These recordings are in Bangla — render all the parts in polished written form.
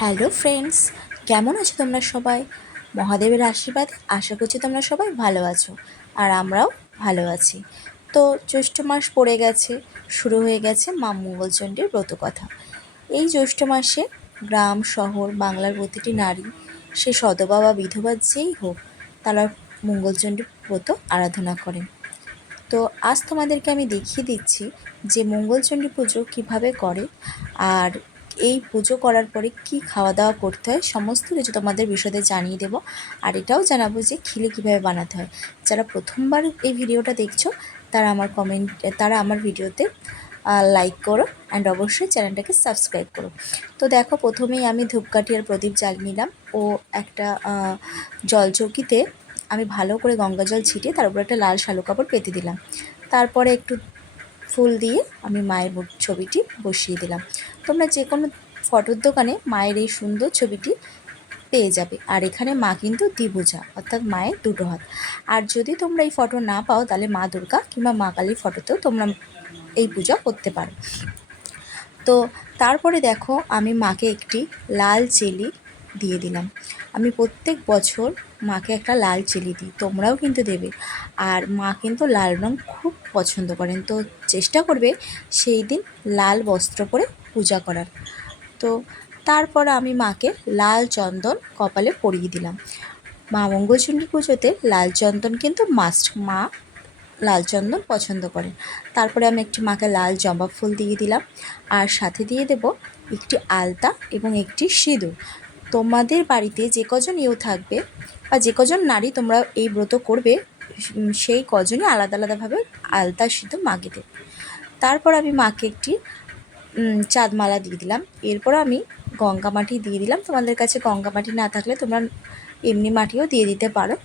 হ্যালো ফ্রেন্ডস, কেমন আছো তোমরা সবাই? মহাদেবের আশীর্বাদ আশা করছি তোমরা সবাই ভালো আছো, আর আমরাও ভালো আছি। তো জ্যৈষ্ঠ মাস পড়ে গেছে, শুরু হয়ে গেছে মা মঙ্গলচণ্ডীর ব্রতকথা। এই জ্যৈষ্ঠ মাসে গ্রাম শহর বাংলার প্রতিটি নারী, সে সধবা বা বিধবা যেই হোক, তারা মঙ্গলচণ্ডীর ব্রত আরাধনা করেন। তো আজ তোমাদেরকে আমি দেখিয়ে দিচ্ছি যে মঙ্গলচণ্ডী পুজো কিভাবে করে, আর এই পুজো করার পরে কি খাওয়া দাওয়া করতে হয়, সমস্ত কিছু তোমাদের বিশদে জানিয়ে দেব। আর এটাও জানাবো যে খিলে কিভাবে বানাতে হয়। যারা প্রথমবার এই ভিডিওটা দেখছো, তারা আমার ভিডিওতে লাইক করো অ্যান্ড অবশ্যই চ্যানেলটাকে সাবস্ক্রাইব করো। তো দেখো, প্রথমেই আমি ধূপকাঠি আর প্রদীপ জ্বালিয়ে নিলাম ও একটা জলচৌকিতে আমি ভালো করে গঙ্গা জল ছিটিয়ে তার উপরে একটা লাল শালু কাপড় পেতে দিলাম। তারপরে একটু ফুল দিয়ে আমি মায়ের ছবিটি বসিয়ে দিলাম। তোমরা যে কোনো ফটোর দোকানে মায়ের এই সুন্দর ছবিটি পেয়ে যাবে। আর এখানে মা কিন্তু দ্বিভুজা, অর্থাৎ মায়ের দুটো হাত। আর যদি তোমরা এই ফটো না পাও, তাহলে মা দুর্গা কিংবা মা কালীর ফটোতেও তোমরা এই পূজা করতে পারো। তো তারপরে দেখো, আমি মাকে একটি লাল চেলি দিয়ে দিলাম। আমি প্রত্যেক বছর মাকে একটা লাল চেলি দিই, তোমরাও কিন্তু দেবে। আর মা কিন্তু লাল রং খুব পছন্দ করেন, তো চেষ্টা করবে সেই দিন লাল বস্ত্র পরে পূজা করার। তো তারপর আমি মাকে লাল চন্দন কপালে পরিয়ে দিলাম। মা মঙ্গলচণ্ডী পুজোতে লাল চন্দন কিন্তু মাস্ট, মা লাল চন্দন পছন্দ করেন। তারপরে আমি একটি মাকে লাল জবা ফুল দিয়ে দিলাম, আর সাথে দিয়ে দেব একটি আলতা এবং একটি সিঁদুর। তোমাদের বাড়িতে যে কজন থাকবে বা যে কজন নারী তোমরা এই ব্রত করবে, সেই কজনই আলাদা আলাদাভাবে আলতা সিঁদুর মাকে দেবে। তারপর আমি মাকে একটি চাঁদমালা দিয়ে দিলাম। এরপর আমি গঙ্গা মাটি দিয়ে দিলাম। তোমাদের কাছে গঙ্গা মাটি না থাকলে তোমরা এমনি মাটিও দিয়ে দিতে পারো।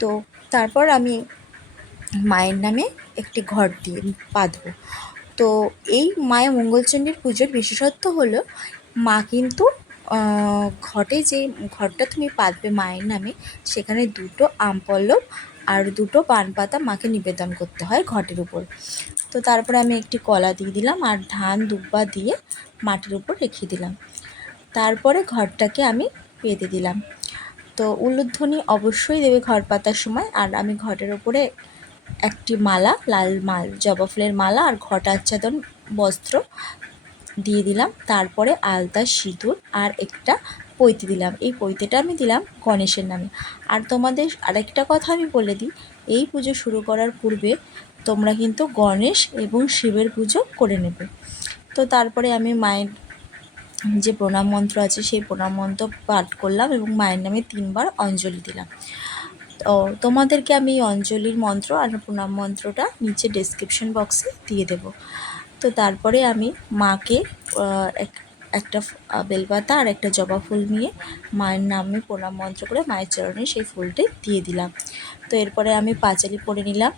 তো তারপর আমি মায়ের নামে একটি ঘট দিয়ে বাঁধবো। তো এই মায়ের মঙ্গলচণ্ডীর পুজোর বিশেষত্ব হলো, মা কিন্তু ঘটে যে ঘরটা তুমি পাতবে মায়ের নামে, সেখানে দুটো আম পল্লব আর দুটো পান পাতা মাকে নিবেদন করতে হয় ঘটের উপর। তো তারপরে আমি একটি কলা দিয়ে দিলাম আর ধান দুব্বা দিয়ে মাটির উপর রেখে দিলাম। তারপরে ঘরটাকে আমি পেতে দিলাম। তো উলুধ্বনি অবশ্যই দেবে ঘর পাতার সময়। আর আমি ঘটের ওপরে একটি মালা, লাল জবা ফুলের মালা আর ঘট আচ্ছাদন বস্ত্র দিয়ে দিলাম। তারপরে আলতা সিঁদুর আর একটা পৈতে দিলাম। এই পৈতেটা আমি দিলাম গণেশের নামে। আর তোমাদের আরেকটা কথা আমি বলে দিই, এই পুজো শুরু করার পূর্বে তোমরা কিন্তু গণেশ এবং শিবের পুজো করে নেবে। তো তারপরে আমি মায়ের যে প্রণাম মন্ত্র আছে সেই প্রণাম মন্ত্র পাঠ করলাম এবং মায়ের নামে 3 বার অঞ্জলি দিলাম। তো তোমাদেরকে আমি অঞ্জলির মন্ত্র আর প্রণাম মন্ত্রটা নিচে ডেসক্রিপশন বক্সে দিয়ে দেব। তো তারপরে আমি মাকে একটা বেলপাতা আর একটা জবা ফুল নিয়ে মায়ের নামে প্রণাম মন্ত্র করে মায়ের চরণে সেই ফুলটি দিয়ে দিলাম। তো এরপরে আমি পাঁচালি পড়ে নিলাম।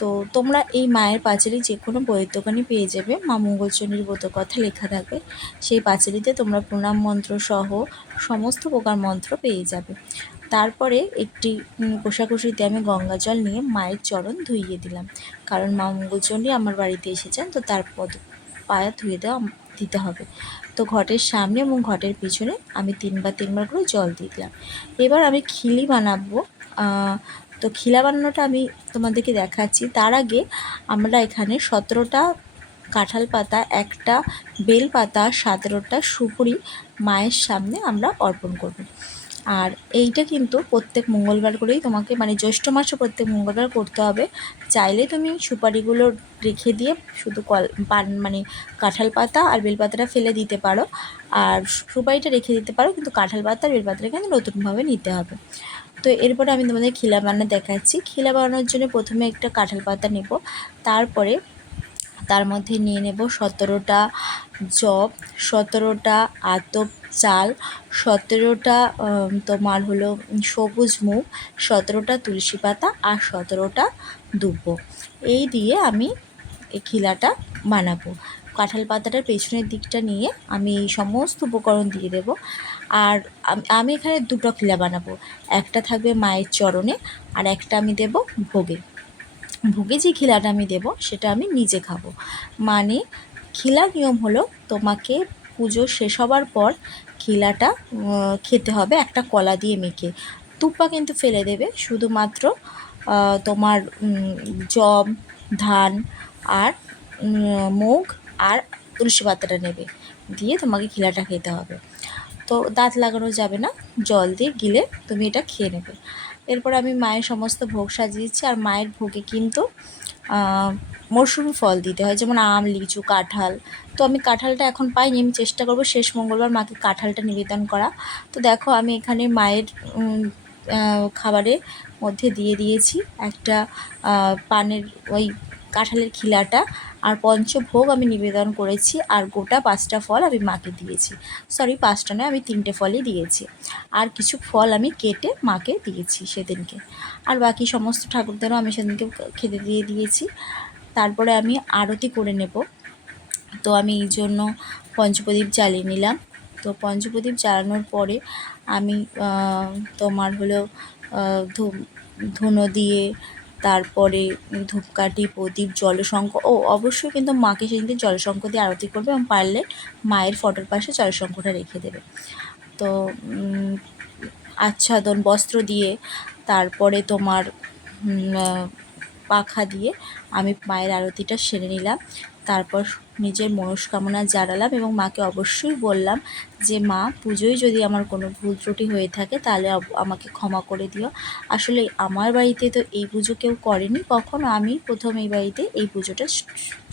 তো তোমরা এই মায়ের পাঁচালি যে কোনো বইয়ের দোকানে পেয়ে যাবে, মা মঙ্গলচণ্ডীর ব্রতকথা লেখা থাকবে। সেই পাঁচালিতে তোমরা প্রণাম মন্ত্র সহ সমস্ত প্রকার মন্ত্র পেয়ে যাবে। তারপরে একটি কোষাকুষিতে আমি গঙ্গা জল নিয়ে মায়ের চরণ ধুইয়ে দিলাম, কারণ মা মঙ্গলচণ্ডী আমার বাড়িতে এসেছেন, তো তার পায়ে ধুয়ে দিতে হবে। তো ঘটের সামনে এবং ঘটের পিছনে আমি 3 বার করে জল দিয়ে দিলাম। এবার আমি খিলি বানাবো। তো খিলা বানানোটা আমি তোমাদেরকে দেখাচ্ছি। তার আগে আমরা এখানে 17টা কাঁঠাল পাতা, একটা বেল পাতা, 17টা সুপুরি মায়ের সামনে আমরা অর্পণ করব। আর এইটা কিন্তু প্রত্যেক মঙ্গলবার করেই তোমাকে, মানে জ্যৈষ্ঠ মাসে প্রত্যেক মঙ্গলবার করতে হবে। চাইলে তুমি সুপারিগুলো রেখে দিয়ে শুধু মানে কাঁঠাল পাতা আর বেলপাতাটা ফেলে দিতে পারো, আর সুপারিটা রেখে দিতে পারো, কিন্তু কাঁঠাল পাতা আর বেলপাতাটা কিন্তু নতুনভাবে নিতে হবে। তো এরপরে আমি তোমাদের খিলা বানানো দেখাচ্ছি। খিলা বানানোর জন্য প্রথমে একটা কাঁঠাল পাতা নেব, তারপরে তার মধ্যে নিয়ে নেব 17টা জব, 17টা আতপ চাল, 17টা তোমার হলো সবুজ মুগ, 17টা তুলসী পাতা আর 17টা দুব্বো। এই দিয়ে আমি এই খিলাটা বানাবো। কাঁঠাল পাতাটার পেছনের দিকটা নিয়ে আমি এই সমস্ত উপকরণ দিয়ে দেব। আর আমি এখানে 2টো খিলা বানাবো, একটা থাকবে মায়ের চরণে আর একটা আমি দেব ভোগে। ভোগে যে খিলাটা আমি দেব সেটা আমি নিজে খাবো। মানে খিলার নিয়ম হলো, তোমাকে পুজো শেষ হবার পর খিলাটা খেতে হবে একটা কলা দিয়ে মেখে। তুপ্পা কিন্তু ফেলে দেবে, শুধুমাত্র তোমার যব, ধান আর মুগ আর তুলসী পাতাটা নেবে, দিয়ে তোমাকে খিলাটা খেতে হবে। তো দাঁত লাগানো যাবে না, জল দিয়ে গিলে তুমি এটা খেয়ে নেবে। এরপর আমি মায়ের সমস্ত ভোগ সাজিয়েছি, আর মায়ের ভোগে কিন্তু মরশুমি ফল দিতে হয়, যেমন আম, লিচু, কাঁঠাল। তো আমি কাঁঠালটা এখন পাইনি, আমি চেষ্টা করব শেষ মঙ্গলবার মাকে কাঁঠালটা নিবেদন করা। তো দেখো আমি এখানে মায়ের খাবারের মধ্যে দিয়ে দিয়েছি একটা পানের ওই কাঁঠালের খিলাটা, আর পঞ্চভোগ আমি নিবেদন করেছি, আর গোটা 5টা ফল আমি মাকে দিয়েছি। সরি, 5টা নয়, আমি 3টে ফলই দিয়েছি, আর কিছু ফল আমি কেটে মাকে দিয়েছি সেদিনকে। আর বাকি সমস্ত ঠাকুরদেরও আমি সেদিনকে খেতে দিয়ে দিয়েছি। তারপরে আমি আরতি করে নেব। তো আমি এই জন্য পঞ্চপ্রদীপ জ্বালিয়ে নিলাম। তো পঞ্চপ্রদীপ জ্বালানোর পরে আমি তোমার হলো ধুনো দিয়ে, তারপরে ধূপকাঠি, প্রদীপ, জলশঙ্খ, অবশ্যই কিন্তু মাকে সেদিন জলশঙ্খ দিয়ে আরতি করবে, এবং পারলে মায়ের ফটোর পাশে জলশঙ্খটা রেখে দেবে। তো আচ্ছাদন বস্ত্র দিয়ে, তারপরে তোমার পাখা দিয়ে আমি মায়ের আরতিটা সেরে নিলাম। তারপর নিজের মনস্কামনা জানালাম, এবং মাকে অবশ্যই বললাম যে মা, পুজোয় যদি আমার কোনো ভুল ত্রুটি হয়ে থাকে তাহলে আমাকে ক্ষমা করে দিও। আসলে আমার বাড়িতে তো এই পুজো কেউ করেনি কখনো, আমি প্রথম এই বাড়িতে এই পুজোটা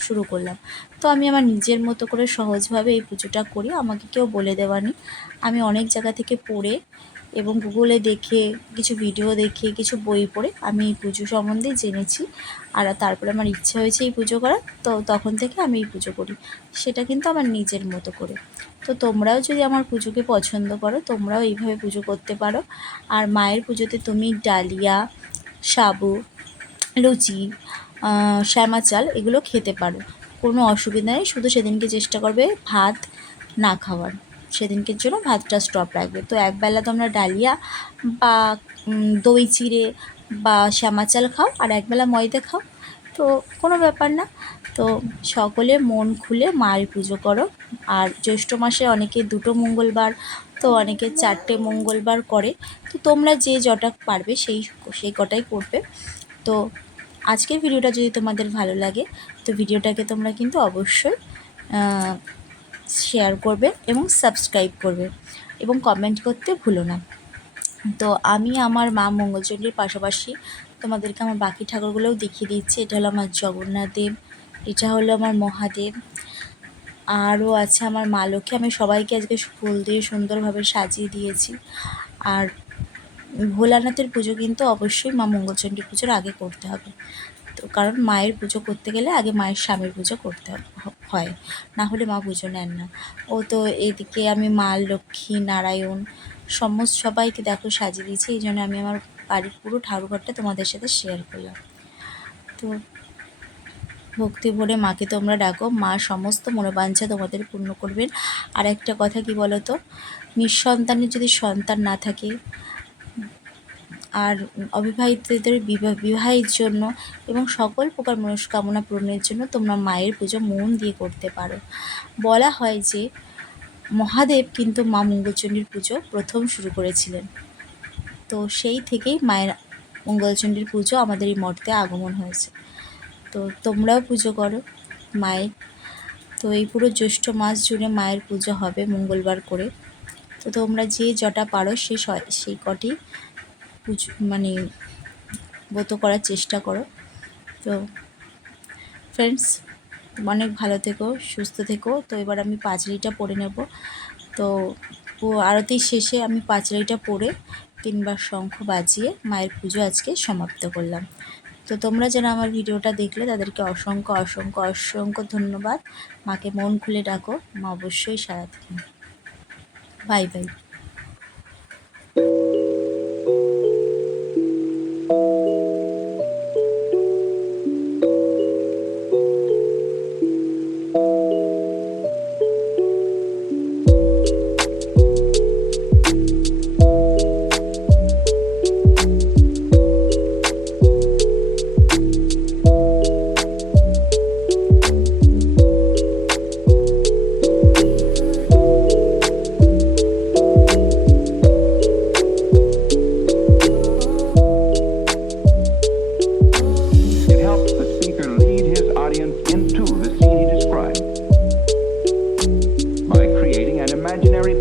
শুরু করলাম। তো আমি আমার নিজের মতো করে সহজভাবে এই পুজোটা করি, আমাকে কেউ বলে দেওয়া নেই। আমি অনেক জায়গা থেকে পড়ে এবং গুগলে দেখে, কিছু ভিডিও দেখে, কিছু বই পড়ে আমি এই পুজো সম্বন্ধে জেনেছি, আর তারপরে আমার ইচ্ছে হয়েছে এই পুজো করার, তো তখন থেকে আমি এই পুজো করি, সেটা কিন্তু আমার নিজের মতো করে। তো তোমরাও যদি আমার পুজোকে পছন্দ করো, তোমরাও এইভাবে পুজো করতে পারো। আর মায়ের পুজোতে তুমি ডালিয়া, সাবু, লুচি, শ্যামা চাল এগুলো খেতে পারো, কোনো অসুবিধা নেই। শুধু সেদিনকে চেষ্টা করবে ভাত না খাওয়ার, সেদিনকের জন্য ভাতটা স্টপ রাখবে। তো একবেলা তোমরা ডালিয়া বা দই চিড়ে বা শ্যামা চাল খাও, আর একবেলা ময়দা খাও, তো কোনো ব্যাপার না। তো সকলে মন খুলে মায়ের পুজো করো। আর জ্যৈষ্ঠ মাসে অনেকে 2টো মঙ্গলবার, তো অনেকে 4টে মঙ্গলবার করে। তো তোমরা যে যটা পারবে সেই কটাই করবে। তো আজকের ভিডিওটা যদি তোমাদের ভালো লাগে, তো ভিডিওটাকে তোমরা কিন্তু অবশ্যই শেয়ার করবে এবং সাবস্ক্রাইব করবে, এবং কমেন্ট করতে ভুলো না। তো আমি আমার মা মঙ্গলচণ্ডীর পাশাপাশি তোমাদেরকে আমার বাকি ঠাকুরগুলোও দেখিয়ে দিচ্ছি। এটা হলো আমার জগন্নাথ দেব, এটা হলো আমার মহাদেব, আরও আছে আমার মা লক্ষ্মী। আমি সবাইকে আজকে ফুল দিয়ে সুন্দরভাবে সাজিয়ে দিয়েছি। আর ভোলানাথের পুজো কিন্তু অবশ্যই মা মঙ্গলচণ্ডী পুজোর আগে করতে হবে, তো কারণ মায়ের পুজো করতে গেলে আগে মায়ের স্বামীর পুজো করতে হয়, না হলে মা পুজো নেন না। তো এদিকে আমি মা লক্ষ্মী, নারায়ণ সবাইকে দেখো সাজিয়ে দিয়েছি, এই জন্য আমি আমার বাড়ির পুরো ঠাকুরঘরটা তোমাদের সাথে শেয়ার করলাম। তো ভক্তি ভরে মাকে তোমরা ডাকো, মা সমস্ত মনোবাঞ্ছা তোমাদের পূর্ণ করবেন। আর একটা কথা কি বলো তো, নিঃসন্তানের যদি সন্তান না থাকে, আর অবিবাহিতদের বিবাহের জন্য এবং সকল প্রকার মনস্কামনা পূরণের জন্য তোমরা মায়ের পুজো মন দিয়ে করতে পারো। বলা হয় যে মহাদেব কিন্তু মা মঙ্গলচণ্ডীর পুজো প্রথম শুরু করেছিলেন, তো সেই থেকেই মায়ের মঙ্গলচণ্ডীর পুজো আমাদের এই মর্তে আগমন হয়েছে। তো তোমরাও পুজো করো মায়ের। তো এই পুরো জ্যৈষ্ঠ মাস জুড়ে মায়ের পুজো হবে মঙ্গলবার করে। তো তোমরা যে যটা পারো সেই কটি পুজো ব্রত করার চেষ্টা করো। তো ফ্রেন্ডস, অনেক ভালো থেকো, সুস্থ থেকো। তো এবার আমি পাঁচালিটা পড়ে নেব। তো আরতির শেষে আমি পাঁচালিটা পড়ে 3বার শঙ্খ বাজিয়ে মায়ের পুজো আজকে সমাপ্ত করলাম। তো তোমরা যারা আমার ভিডিওটা দেখলে তাদেরকে অসংখ্য অসংখ্য অসংখ্য ধন্যবাদ। মাকে মন খুলে ডাকো, মা অবশ্যই সাড়া দেবেন। Bye bye. imaginary